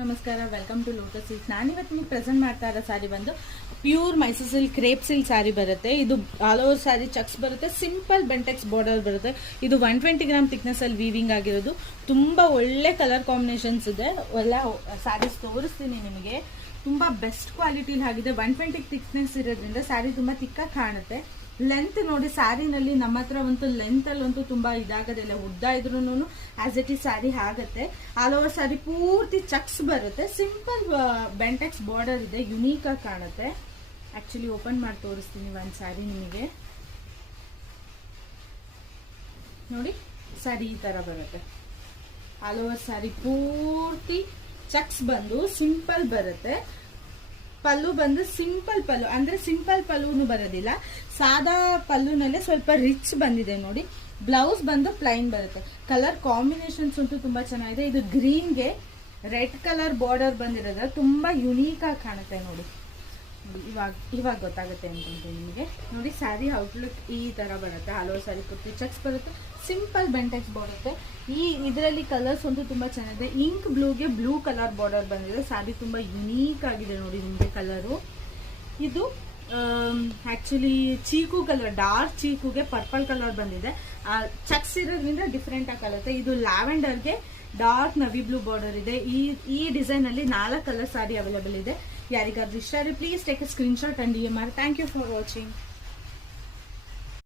ನಮಸ್ಕಾರ, welcome to lotus silk. ನಾನಿವತ್ತು ನಿಮಗೆ ಪ್ರೆಸೆಂಟ್ ಮಾಡ್ತಾ ಇರೋ ಸಾರಿ ಬಂದು pure Mysore silk crepe silk sari ಬರುತ್ತೆ. ಇದು ಆಲ್ ಓವರ್ ಸಾರಿ ಚಕ್ಸ್ ಬರುತ್ತೆ, ಸಿಂಪಲ್ ಬೆಂಟೆಕ್ಸ್ ಬಾರ್ಡರ್ ಬರುತ್ತೆ. ಇದು 120 ಗ್ರಾಮ್ ಥಿಕ್ನೆಸ್ ಅಲ್ಲಿ ವೀವಿಂಗ್ ಆಗಿರೋದು. ತುಂಬಾ ಒಳ್ಳೆ ಕಲರ್ ಕಾಂಬಿನೇಷನ್ಸ್ ಇದೆ. ಎಲ್ಲ ಸಾರೀಸ್ ತೋರಿಸ್ತೀನಿ ನಿಮಗೆ. ತುಂಬಾ ಬೆಸ್ಟ್ ಕ್ವಾಲಿಟಿಲಿ ಆಗಿದೆ. 120 ಥಿಕ್ನೆಸ್ ಇರೋದ್ರಿಂದ ಸ್ಯಾರಿ ತುಂಬಾ ತಿಕ್ಕಾಗಿ ಕಾಣುತ್ತೆ. ಲೆಂತ್ ನೋಡಿ, ಸ್ಯಾರಿನಲ್ಲಿ ನಮ್ಮ ಹತ್ರ ಒಂದು ಲೆಂತ್ ಅಲ್ಲಂತೂ ತುಂಬಾ ಇದಾಗೋದಿಲ್ಲ. ಉದ್ದ ಇದ್ರೂ ಆಸ್ ಇಟ್ ಈಸ್ ಸ್ಯಾರಿ ಆಗುತ್ತೆ. ಆಲ್ ಓವರ್ ಸ್ಯಾರಿ ಪೂರ್ತಿ ಚಕ್ಸ್ ಬರುತ್ತೆ. ಸಿಂಪಲ್ ಬೆಂಟೆಕ್ಸ್ ಬಾರ್ಡರ್ ಇದೆ, ಯುನೀಕ್ ಆಗಿ ಕಾಣುತ್ತೆ. ಆಕ್ಚುಲಿ ಓಪನ್ ಮಾಡಿ ತೋರಿಸ್ತೀನಿ ಒಂದು ಸ್ಯಾರಿ ನಿಮಗೆ. ನೋಡಿ, ಸ್ಯಾರಿ ಈ ತರ ಬರುತ್ತೆ. ಆಲ್ ಓವರ್ ಸ್ಯಾರಿ ಪೂರ್ತಿ ಚಕ್ಸ್ ಬಂದು ಸಿಂಪಲ್ ಬರುತ್ತೆ. ಪಲ್ಲು ಬಂದು ಸಿಂಪಲ್ ಪಲ್ಲು, ಅಂದ್ರೆ ಸಿಂಪಲ್ ಪಲ್ಲುನು ಬರೋದಿಲ್ಲ, ಸಾದಾ ಪಲ್ಲುನಲ್ಲೇ ಸ್ವಲ್ಪ ರಿಚ್ ಬಂದಿದೆ ನೋಡಿ. ಬ್ಲೌಸ್ ಬಂದು ಪ್ಲೈನ್ ಬರುತ್ತೆ. ಕಲರ್ ಕಾಂಬಿನೇಷನ್ಸ್ ಅಂತೂ ತುಂಬಾ ಚೆನ್ನಾಗಿದೆ. ಇದು ಗ್ರೀನ್ಗೆ ರೆಡ್ ಕಲರ್ ಬಾರ್ಡರ್ ಬಂದಿರೋದ್ರ ತುಂಬಾ ಯುನೀಕ್ ಆಗಿ ಕಾಣುತ್ತೆ ನೋಡಿ. ಇವಾಗ ಗೊತ್ತಾಗುತ್ತೆ ಅನ್ಕೊಂತೀನಿ ನಿಮಗೆ. ನೋಡಿ, ಸ್ಯಾರಿ ಔಟ್ಲುಕ್ ಈ ತರ ಬರುತ್ತೆ. ಹಲವು ಸ್ಯಾರಿ ಪೂರ್ತಿ ಚಕ್ಸ್ ಬರುತ್ತೆ, ಸಿಂಪಲ್ ಬೆಂಟೆಕ್ಸ್ ಬರುತ್ತೆ. ಇದರಲ್ಲಿ ಕಲರ್ಸ್ ಅಂತೂ ತುಂಬಾ ಚೆನ್ನಾಗಿದೆ. ಇಂಕ್ ಬ್ಲೂಗೆ ಬ್ಲೂ ಕಲರ್ ಬಾರ್ಡರ್ ಬಂದಿದೆ. ಸ್ಯಾರಿ ತುಂಬಾ ಯುನೀಕ್ ಆಗಿದೆ ನೋಡಿ ನಿಮಗೆ ಕಲರು. ಇದು ಆಕ್ಚುಲಿ ಚೀಕು ಕಲರ್, ಡಾರ್ಕ್ ಚೀಕುಗೆ ಪರ್ಪಲ್ ಕಲರ್ ಬಂದಿದೆ. ಚಕ್ಸ್ ಇರೋದ್ರಿಂದ ಡಿಫ್ರೆಂಟ್ ಆಗಿ ಕಲುತ್ತೆ. ಇದು ಲ್ಯಾವೆಂಡರ್ಗೆ ಡಾರ್ಕ್ ನವಿ ಬ್ಲೂ ಬಾರ್ಡರ್ ಇದೆ. ಈ ಡಿಸೈನ್ ಅಲ್ಲಿ 4 ಕಲರ್ ಸಾರಿ ಅವೈಲೇಬಲ್ ಇದೆ. ಯಾರಿಗಾದ್ರೂ ಇಷ್ಟ ಆದರೆ please take a screenshot and DM. Thank you for watching.